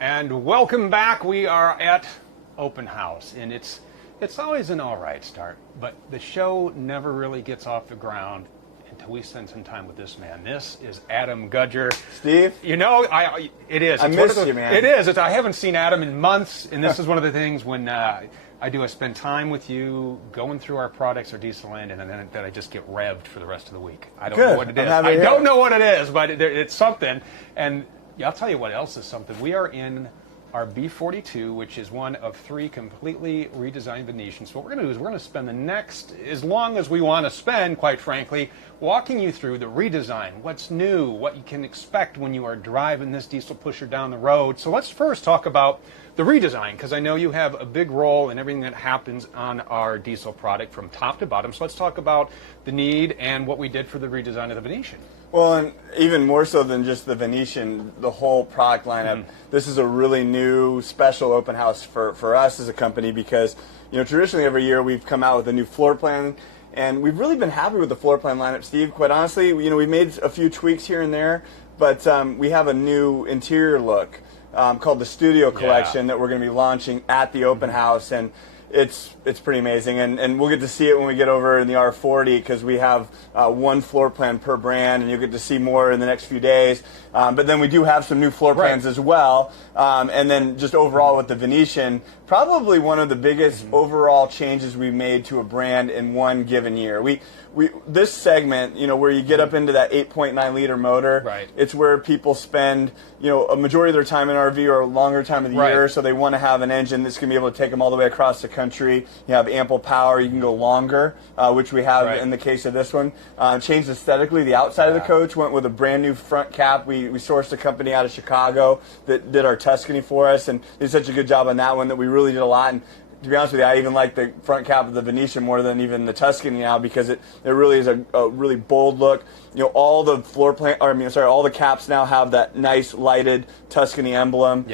And welcome back. We are at Open House, and it's always an all right start, but the show never really gets off the ground until we spend some time with this man. This is Adam Gudger. Steve? You know, it is. I missed you, man. It is. I haven't seen Adam in months, and this is one of the things when I spend time with you going through our products, our diesel end, and then I just get revved for the rest of the week. I don't know what it is. I don't know what it is, but it's something. And I'll tell you what else is something. We are in our B42, which is one of 3 completely redesigned Venetians. What we're going to do is we're going to spend the next, as long as we want to spend, quite frankly, walking you through the redesign, what's new, what you can expect when you are driving this diesel pusher down the road. So let's first talk about the redesign, because I know you have a big role in everything that happens on our diesel product from top to bottom. So let's talk about the need and what we did for the redesign of the Venetian. Well, and even more so than just the Venetian, the whole product lineup. This is a really new, special open house for us as a company because, traditionally every year we've come out with a new floor plan, and we've really been happy with the floor plan lineup, Steve. Quite honestly, we made a few tweaks here and there, but we have a new interior look called the Studio Collection that we're going to be launching at the open house, and it's pretty amazing, and we'll get to see it when we get over in the R40 because we have one floor plan per brand, and you'll get to see more in the next few days. But then we do have some new floor plans as well, and then just overall with the Venetian, probably one of the biggest overall changes we've made to a brand in one given year. This segment, where you get up into that 8.9 liter motor, it's where people spend, a majority of their time in RV or a longer time of the year, so they want to have an engine that's going to be able to take them all the way across the country. You have ample power, you can go longer, which we have in the case of this one. Changed aesthetically, the outside of the coach went with a brand new front cap. We sourced a company out of Chicago that did our Tuscany for us, and did such a good job on that one that we really did a lot. And to be honest with you, I even like the front cap of the Venetian more than even the Tuscany now because it really is a really bold look. All the all the caps now have that nice lighted Tuscany emblem.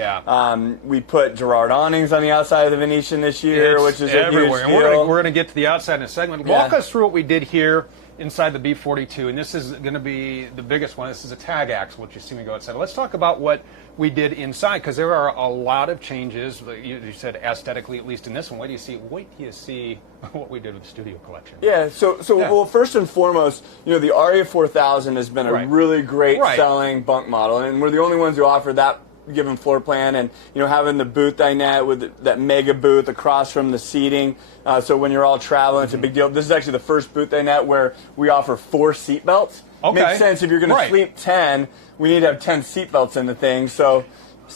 We put Gerard awnings on the outside of the Venetian this year, which is everywhere. A huge deal. We're going to get to the outside in a segment. Walk us through what we did here inside the B42, and this is going to be the biggest one. This is a tag axle, which you see me go outside. Let's talk about what we did inside, because there are a lot of changes. You said aesthetically, at least in this one. Wait till you see what we did with the Studio Collection. Yeah. Well, first and foremost, the Aria 4000 has been a really great selling bunk model, and we're the only ones who offer that given floor plan, and having the booth dinette with that mega booth across from the seating, so when you're all traveling, it's a big deal. This is actually the first booth dinette where we offer 4 seat belts. Makes sense if you're going to sleep 10. We need to have 10 seat belts in the thing. So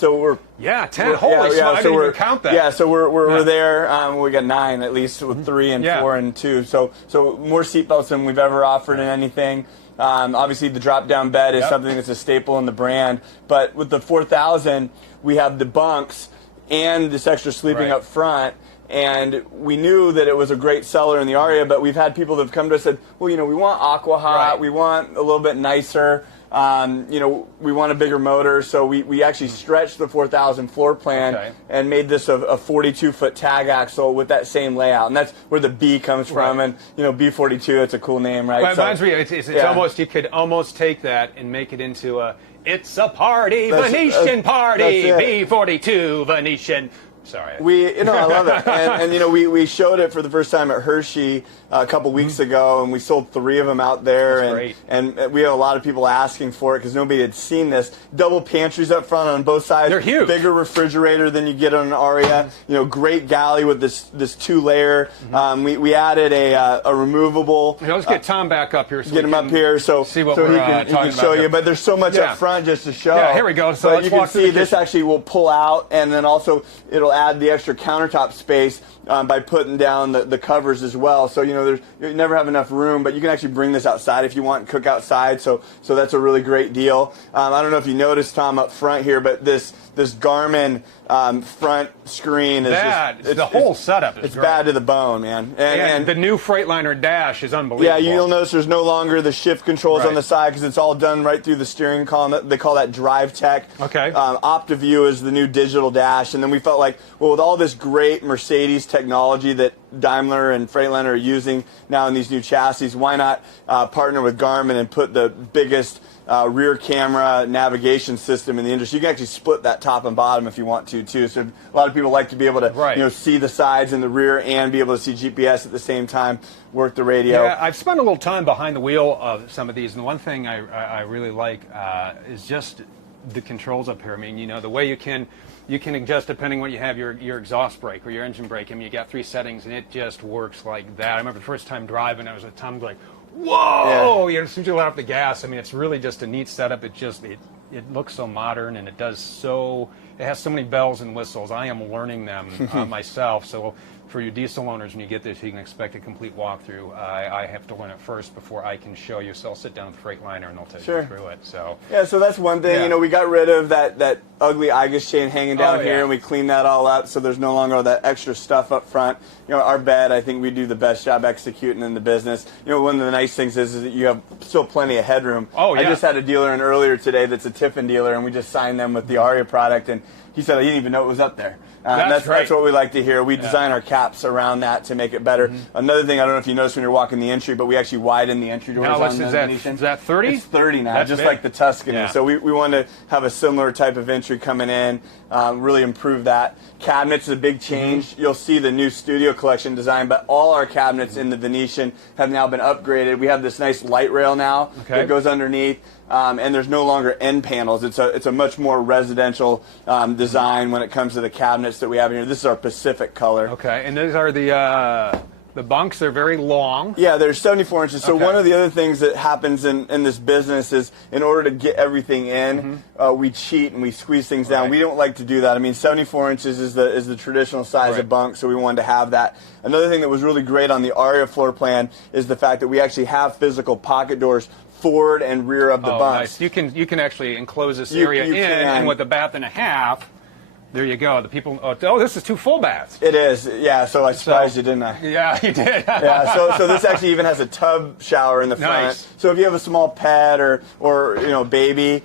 we're 10. Holy smokes! I didn't even count that. Yeah, so we're there. We got 9 at least with 3 and 4 and 2. So more seat belts than we've ever offered in anything. Obviously, the drop-down bed is something that's a staple in the brand. But with the 4000, we have the bunks and this extra sleeping up front. And we knew that it was a great seller in the Aria, but we've had people that have come to us and said, well, we want aqua hot, we want a little bit nicer. We want a bigger motor, so we actually stretched the 4000 floor plan and made this a 42-foot tag axle with that same layout, and that's where the B comes from. And B42, it's a cool name, right? It reminds me, it's almost, you could almost take that and make it into it's a party, Venetian party, B42 Venetian. Sorry. I love it, and we showed it for the first time at Hershey a couple weeks ago, and we sold 3 of them out there, and we have a lot of people asking for it because nobody had seen this. Double pantries up front on both sides. They're huge. Bigger refrigerator than you get on an Aria. Great galley with this 2-layer. We added a removable. Let's get Tom back up here. So get him up here so see what he can show you. But there's so much up front just to show. Yeah, here we go. So you can see this actually will pull out, and then also it'll add the extra countertop space by putting down the covers as well. So you never have enough room, but you can actually bring this outside if you want and cook outside. So that's a really great deal. I don't know if you noticed, Tom, up front here, but this Garmin front screen is the whole setup is it's bad to the bone, man. And the new Freightliner dash is unbelievable. Yeah, you'll notice there's no longer the shift controls on the side because it's all done right through the steering column. They call that Drive Tech. OptiView is the new digital dash, and then we felt like, well, with all this great Mercedes technology that Daimler and Freightliner are using now in these new chassis. Why not partner with Garmin and put the biggest rear camera navigation system in the industry? You can actually split that top and bottom if you want to too. So a lot of people like to be able to see the sides and the rear and be able to see GPS at the same time, work the radio. Yeah, I've spent a little time behind the wheel of some of these, and the one thing I really like is just the controls up here. I mean, you know, the way you can adjust depending what you have your exhaust brake or your engine brake. I mean, you got 3 settings and it just works like that. I remember the first time driving, I was at time like, whoa! You know, as soon as you let off the gas, I mean, it's really just a neat setup. It looks so modern, and it has so many bells and whistles. I am learning them myself. So for your diesel owners, when you get this, you can expect a complete walkthrough. I have to learn it first before I can show you. So I'll sit down with Freightliner and they'll take you through it. So so that's one thing. You know, we got rid of that ugly IGUS chain hanging down here, and we cleaned that all up. So there's no longer all that extra stuff up front. You know, our bed, I think we do the best job executing in the business. You know, one of the nice things is that you have still plenty of headroom. I just had a dealer in earlier today that's a Tiffin dealer, and we just signed them with the Aria product, and he said he didn't even know it was up there. That's what we like to hear. We design our caps around that to make it better. Another thing, I don't know if you noticed when you're walking the entry, but we actually widen the entry doors on the Venetian. Is that 30? It's 30 now, just like the Tuscany. So we want to have a similar type of entry coming in, really improve that. Cabinets is a big change. You'll see the new Studio Collection design, but all our cabinets in the Venetian have now been upgraded. We have this nice light rail now that goes underneath. And there's no longer end panels. It's a much more residential design when it comes to the cabinets that we have in here. This is our Pacific color. Okay, and these are the bunks. They're very long. Yeah, they're 74 inches. So one of the other things that happens in this business is, in order to get everything in, we cheat and we squeeze things down. We don't like to do that. I mean, 74 inches is the traditional size of bunk, so we wanted to have that. Another thing that was really great on the Aria floor plan is the fact that we actually have physical pocket doors forward and rear of the bunks. Nice. You can actually enclose this area and with a bath and a half, there you go. The people, this is 2 full baths. It is, yeah. So I surprised you, didn't I? Yeah, you did. So this actually even has a tub shower in the front. So if you have a small pet or baby,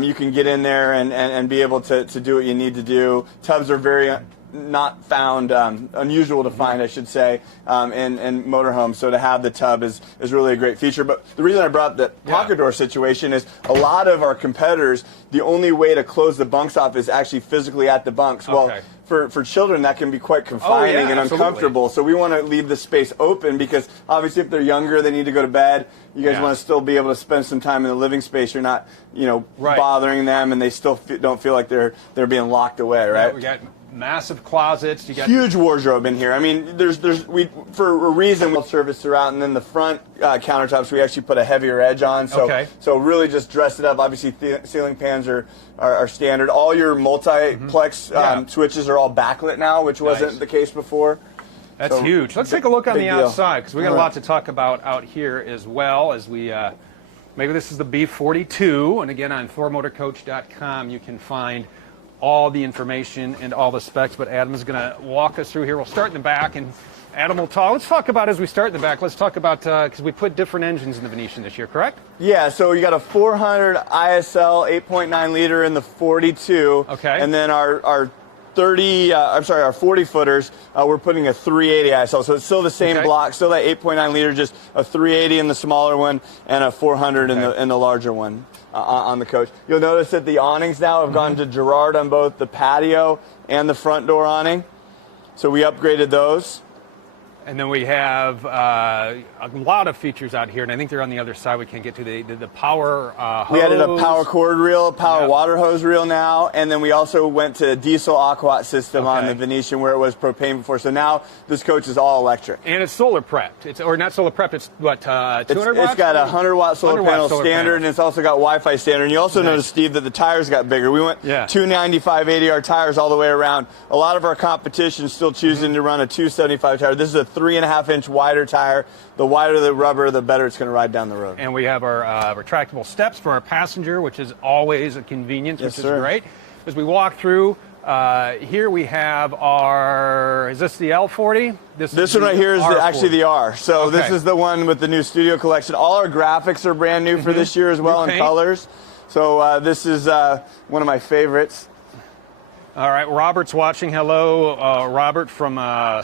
you can get in there and be able to do what you need to do. Tubs are very not found, unusual to find, I should say, in motorhomes. So to have the tub is really a great feature. But the reason I brought up the pocket door situation is a lot of our competitors, the only way to close the bunks off is actually physically at the bunks. Well, for children, that can be quite confining and uncomfortable. So we want to leave the space open because obviously if they're younger, they need to go to bed. You guys want to still be able to spend some time in the living space. You're not, bothering them, and they still don't feel like they're being locked away, right? We got massive closets. You got huge wardrobe in here. I mean, we for a reason we'll service throughout, and then the front countertops we actually put a heavier edge on. So really just dress it up. Obviously, ceiling fans are standard. All your multiplex switches are all backlit now, which wasn't the case before. That's huge. Let's take a look on the outside, because we got a lot to talk about out here as well. As we maybe this is the B42, and again on thormotorcoach.com you can find all the information and all the specs, but Adam is going to walk us through here. We'll start in the back, and Adam will talk. Let's talk about, as we start in the back, let's talk about, because we put different engines in the Venetian this year, correct? Yeah, so you got a 400 ISL 8.9 liter in the 42. Okay. And then our 40 footers, we're putting a 380 ISL. So it's still the same block, still that 8.9 liter, just a 380 in the smaller one and a 400 in the larger one. On the coach. You'll notice that the awnings now have gone to Girard on both the patio and the front door awning. So we upgraded those. And then we have a lot of features out here, and I think they're on the other side. We can't get to the power hose. We added a power cord reel, power water hose reel now, and then we also went to diesel aquat system on the Venetian where it was propane before. So now this coach is all electric. And it's solar prepped. Or not solar prepped, it's what, 200 watts? It's got a 100-watt solar panel standard, and it's also got Wi-Fi standard. And you also notice, Steve, that the tires got bigger. We went 295 80R tires all the way around. A lot of our competition is still choosing to run a 275 tire. This is a 3.5-inch wider tire. The wider the rubber, the better it's going to ride down the road. And we have our retractable steps for our passenger, which is always a convenience, which is great. As we walk through, here we have our, is this the L40? This one right here is actually the R. So this is the one with the new Studio Collection. All our graphics are brand new for this year as well, in colors. So this is one of my favorites. All right, Robert's watching. Hello, Robert from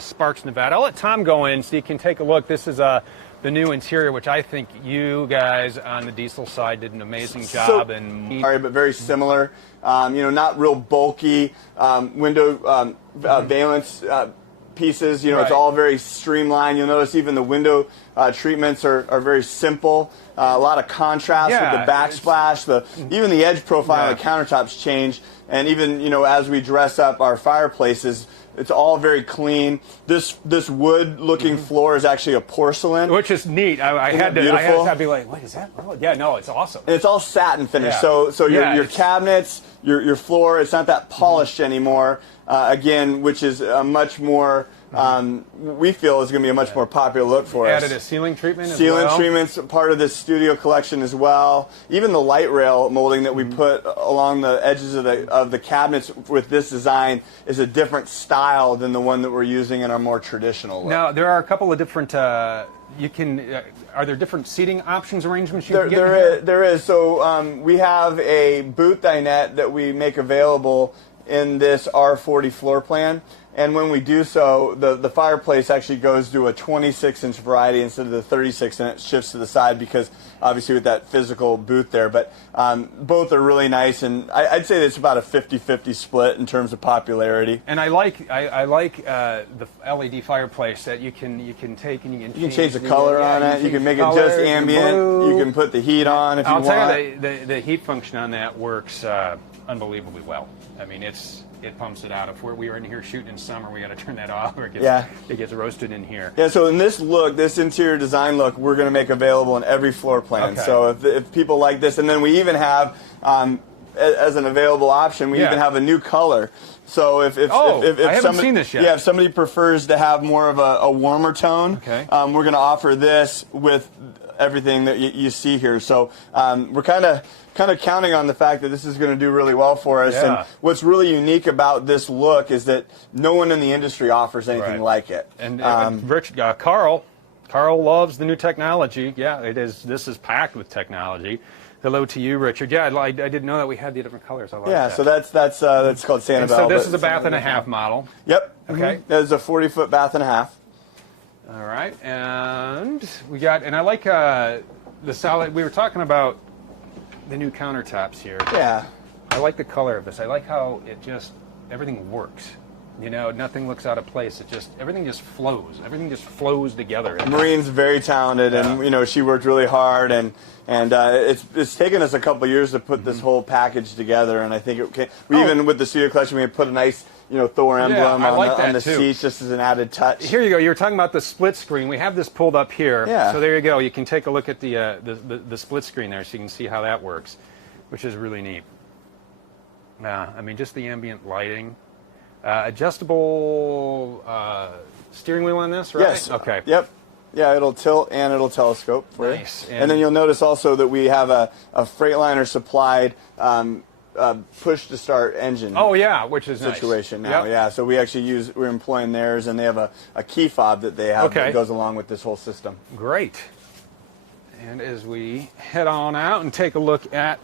Sparks, Nevada. I'll let Tom go in so you can take a look. This is the new interior, which I think you guys on the diesel side did an amazing job. But very similar. Not real bulky window valance pieces. It's all very streamlined. You'll notice even the window treatments are very simple. A lot of contrast with the backsplash. Even the edge profile of the countertops change. And even, as we dress up our fireplaces, it's all very clean. This wood-looking floor is actually a porcelain, which is neat. I had to be like, "What is that?" Oh, yeah, no, it's awesome. And it's all satin finish. Yeah. So your cabinets, your floor, it's not that polished anymore. Again, which is a much more. We feel is going to be a much more popular look for us. Added a ceiling treatment as well. Ceiling treatment's part of this studio collection as well. Even the light rail molding that we put along the edges of the cabinets with this design is a different style than the one that we're using in our more traditional look. Now, there are a couple of different... are there different seating options arrangements you can get? There is. So we have a booth dinette that we make available in this R40 floor plan. And when we do so, the fireplace actually goes to a 26-inch variety instead of the 36, and it shifts to the side because obviously with that physical booth there. But both are really nice, and I'd say it's about a 50-50 split in terms of popularity. And I like the LED fireplace that you can take and you can change the color on it. You can make it just ambient. You can put the heat on if you want. I'll tell you, the heat function on that works unbelievably well. I mean, it pumps it out. If we were in here shooting in summer, we got to turn that off, or it gets roasted in here. Yeah. So in this look, this interior design look, we're going to make available in every floor plan. Okay. So if people like this, and then we even have as an available option, we even have a new color. So if I haven't seen this yet. Yeah, if somebody prefers to have more of a warmer tone, we're going to offer this with everything that you see here. So we're kind of counting on the fact that this is going to do really well for us. Yeah. And what's really unique about this look is that no one in the industry offers anything like it. And Rich, Carl loves the new technology. Yeah, it is. This is packed with technology. Hello to you, Richard. Yeah, I didn't know that we had the different colors. I like that. So that's called Sanibel. So this is a bath and a half model. Yep. Okay. That is a 40-foot bath and a half. All right, and we got, and I like the solid. We were talking about the new countertops here. Yeah. I like the color of this. I like how everything works. Nothing looks out of place. Everything just flows. Everything just flows together. Marine's very talented, and she worked really hard, and it's taken us a couple years to put this whole package together, and I think even with the studio collection, we put a nice Thor emblem on the seats just as an added touch. Here you go. You were talking about the split screen. We have this pulled up here. Yeah. So there you go. You can take a look at the split screen there, so you can see how that works, which is really neat. I mean, just the ambient lighting. Adjustable steering wheel on this, right? Yes. Okay. Yep. Yeah, it'll tilt and it'll telescope for you. Nice. And then you'll notice also that we have a Freightliner supplied push to start engine. Oh yeah, which is situation nice. now. Yep. Yeah, so we're employing theirs, and they have a key fob that they have that goes along with this whole system. Great. And as we head on out and take a look at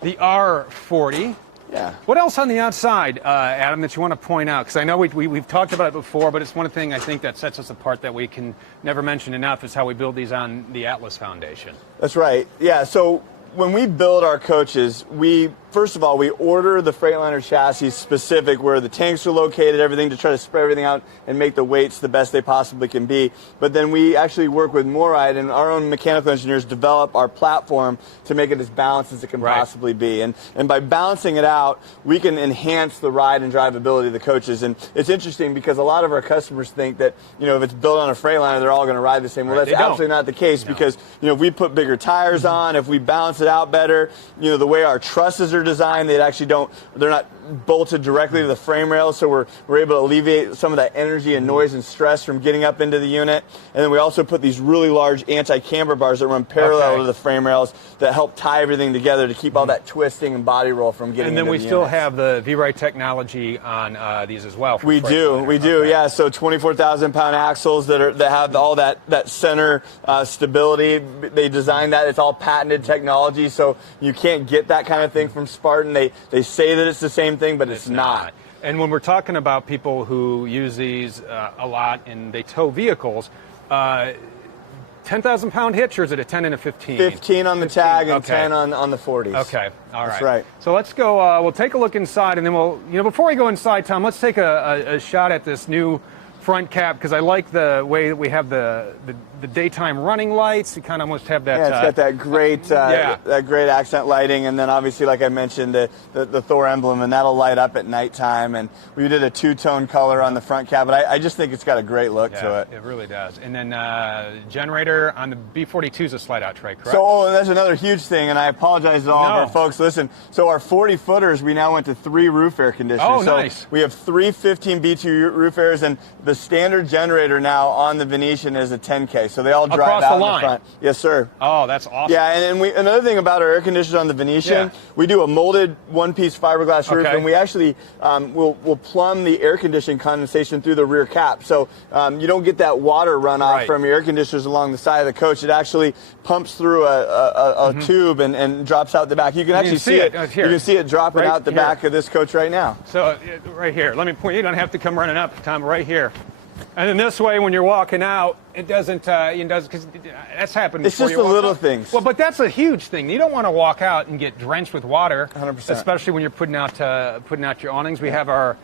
the R40. Yeah. What else on the outside, Adam, that you want to point out? Because I know we've talked about it before, but it's one thing I think that sets us apart that we can never mention enough is how we build these on the Atlas Foundation. That's right. Yeah, so when we build our coaches, first of all, we order the Freightliner chassis specific where the tanks are located, everything to try to spread everything out and make the weights the best they possibly can be. But then we actually work with Moride, and our own mechanical engineers develop our platform to make it as balanced as it can possibly be. And by balancing it out, we can enhance the ride and drivability of the coaches. And it's interesting because a lot of our customers think that, if it's built on a Freightliner, they're all going to ride the same. Well, that's absolutely not the case because, if we put bigger tires on, if we balance it out better, the way our trusses are designed, they're not bolted directly to the frame rails, so we're able to alleviate some of that energy and noise and stress from getting up into the unit. And then we also put these really large anti-camber bars that run parallel to the frame rails that help tie everything together to keep all that twisting and body roll from getting into the And then we still have the V-Ride technology on these as well. We do, yeah. So 24,000-pound axles that have all that center stability. They designed that. It's all patented technology. terminology, so you can't get that kind of thing from Spartan. They say that it's the same thing, but it's not. And when we're talking about people who use these a lot and they tow vehicles, 10,000-pound hitch, or is it a 10 and a 15? 15 on the tag and 10 on the 40s. Okay, all right. That's right. So let's go. We'll take a look inside, and then we'll, before we go inside, Tom, let's take a shot at this new front cap, because I like the way that we have the daytime running lights. You kind of almost have that. Yeah, it's got that great that great accent lighting, and then obviously, like I mentioned, the Thor emblem, and that'll light up at nighttime. And we did a two-tone color on the front cap, but I just think it's got a great look to it. It really does. And then generator on the B42 is a slide-out tray, correct? So, and that's another huge thing, and I apologize to all of our folks. Listen, so our 40-footers, we now went to 3 roof air conditioners. Oh, nice. So we have 3 15 B2 roof airs, and the standard generator now on the Venetian is a 10K. So they all drive across out the in line. the front. Yes, sir. Oh, that's awesome. Yeah, and another thing about our air conditioners on the Venetian, we do a molded one-piece fiberglass roof, and we actually will plumb the air conditioning condensation through the rear cap. So you don't get that water runoff from your air conditioners along the side of the coach. It actually pumps through a tube and drops out the back. You can actually see it. You can see it dropping out the back of this coach right now. So right here, let me point. You don't have to come running up, Tom. Right here. And then this way, when you're walking out, it doesn't, because that's happened. It's just the little things. Well, but that's a huge thing. You don't want to walk out and get drenched with water, 100%. Especially when you're putting out your awnings. We have our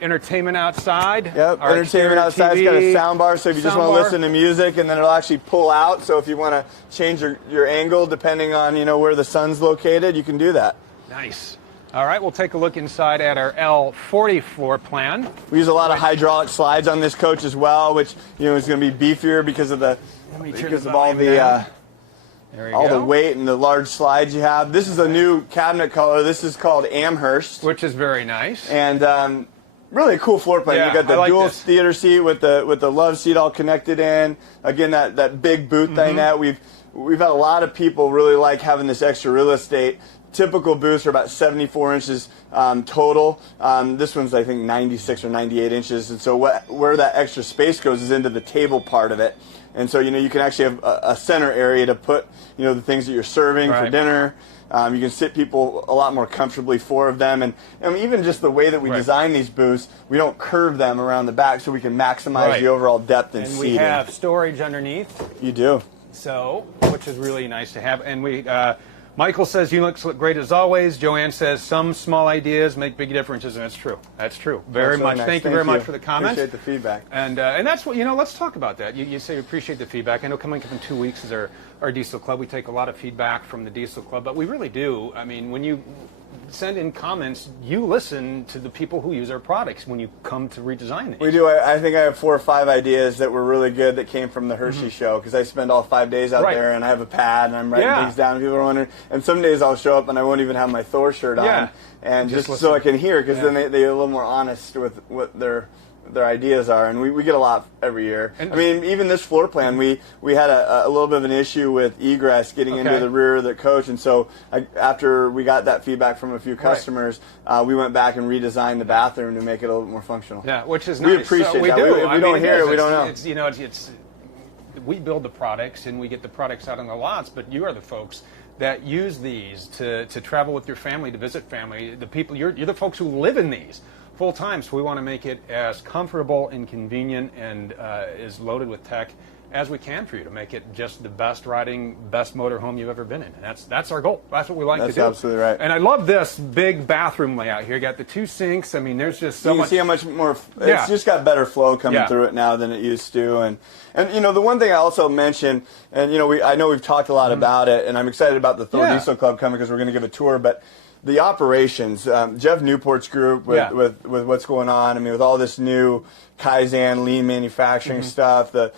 entertainment outside. Yep, entertainment outside. It's got a sound bar, so if you just want to listen to music, and then it'll actually pull out. So if you want to change your angle depending on where the sun's located, you can do that. Nice. All right, we'll take a look inside at our L40 floor plan. We use a lot of hydraulic slides on this coach as well, which is going to be beefier because of all the weight and the large slides you have. This is a new cabinet color. This is called Amherst, which is very nice. And really a cool floor plan. You've got the dual theater seat with the love seat all connected in. Again, that big booth dinette. We've had a lot of people really like having this extra real estate. Typical booths are about 74 inches total. This one's, I think, 96 or 98 inches. And so where that extra space goes is into the table part of it. And so, you can actually have a center area to put, the things that you're serving for dinner. You can sit people a lot more comfortably, 4 of them. And even just the way that we design these booths, we don't curve them around the back so we can maximize the overall depth and seating. And we have storage underneath. You do. So, which is really nice to have. And we... Michael says units look great as always. Joanne says some small ideas make big differences, and that's true. That's true. Very much. Thank you very much for the comments. Appreciate the feedback. And that's what let's talk about that. You say you appreciate the feedback. I know coming up in 2 weeks is our diesel club. We take a lot of feedback from the diesel club, but we really do. I mean, when you send in comments, you listen to the people who use our products when you come to redesign these. We do. I think I have 4 or 5 ideas that were really good that came from the Hershey show, because I spend all 5 days out there and I have a pad and I'm writing things down and people are wondering. And some days I'll show up and I won't even have my Thor shirt on, and just so I can hear, because then they're a little more honest with what their ideas are, and we get a lot every year. And, I mean, even this floor plan, we had a little bit of an issue with egress getting into the rear of the coach, and so after we got that feedback from a few customers, we went back and redesigned the bathroom to make it a little more functional. Yeah, which is nice. We appreciate that. If we don't hear it, we don't know. It's we build the products and we get the products out on the lots, but you are the folks that use these to travel with your family, to visit family. The people you're the folks who live in these full time, so we want to make it as comfortable and convenient and as loaded with tech as we can for you, to make it just the best riding, best motorhome you've ever been in. And that's our goal. That's what we like to do. That's absolutely right. And I love this big bathroom layout here. You got the 2 sinks. I mean, there's just so much. You can see how much more. It's just got better flow coming through it now than it used to. And the one thing I also mentioned, and I know we've talked a lot about it, and I'm excited about the Thor Diesel Club coming because we're going to give a tour, but the operations, Jeff Newport's group with what's going on. I mean, with all this new Kaizen, lean manufacturing stuff, the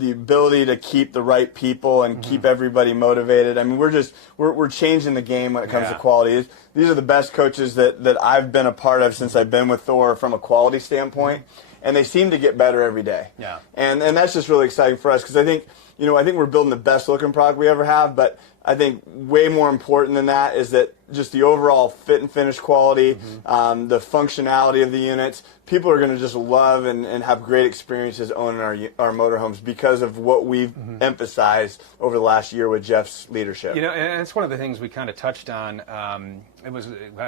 ability to keep the right people and keep everybody motivated. I mean, we're changing the game when it comes to quality. These are the best coaches that I've been a part of since I've been with Thor from a quality standpoint, and they seem to get better every day. Yeah. And that's just really exciting for us, because I think we're building the best looking product we ever have, but I think way more important than that is that just the overall fit and finish quality, the functionality of the units. People are going to just love and have great experiences owning our motorhomes because of what we've emphasized over the last year with Jeff's leadership. You know, and it's one of the things we kind of touched on. It was,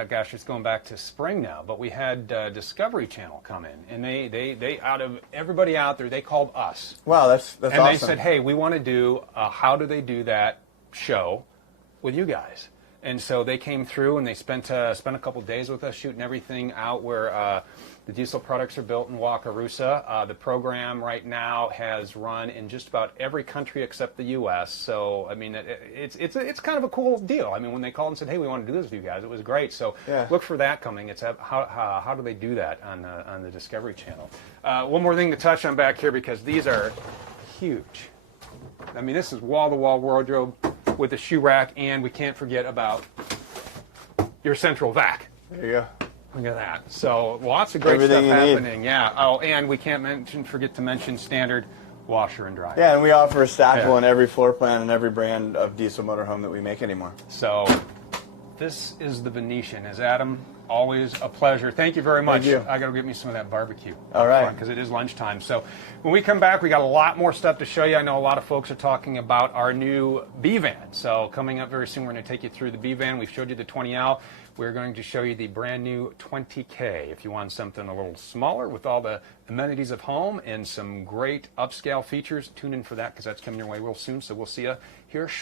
gosh, it's going back to spring now, but we had Discovery Channel come in, and they out of everybody out there, they called us. Wow, that's and awesome. And they said, hey, we want to do how do they do that show with you guys. And so they came through and they spent a couple days with us shooting everything out where the diesel products are built in Wakarusa. The program right now has run in just about every country except the U.S. So I mean, it's kind of a cool deal. I mean, when they called and said, "Hey, we want to do this with you guys," it was great. So look for that coming. It's how do they do that on the Discovery Channel? One more thing to touch on back here because these are huge. I mean, this is wall-to-wall wardrobe with a shoe rack, and we can't forget about your central vac. There you go. Look at that. So lots of great stuff happening. Yeah. Oh, and we can't forget to mention standard washer and dryer. Yeah, and we offer a stackable in every floor plan and every brand of diesel motorhome that we make anymore. So this is the Venetian. As Adam, always a pleasure. Thank you very much. Thank you. I got to get me some of that barbecue. All right. Because it is lunchtime. So when we come back, we got a lot more stuff to show you. I know a lot of folks are talking about our new B-Van. So coming up very soon, we're going to take you through the B-Van. We've showed you the 20L. We're going to show you the brand new 20K. If you want something a little smaller with all the amenities of home and some great upscale features, tune in for that because that's coming your way real soon. So we'll see you here shortly.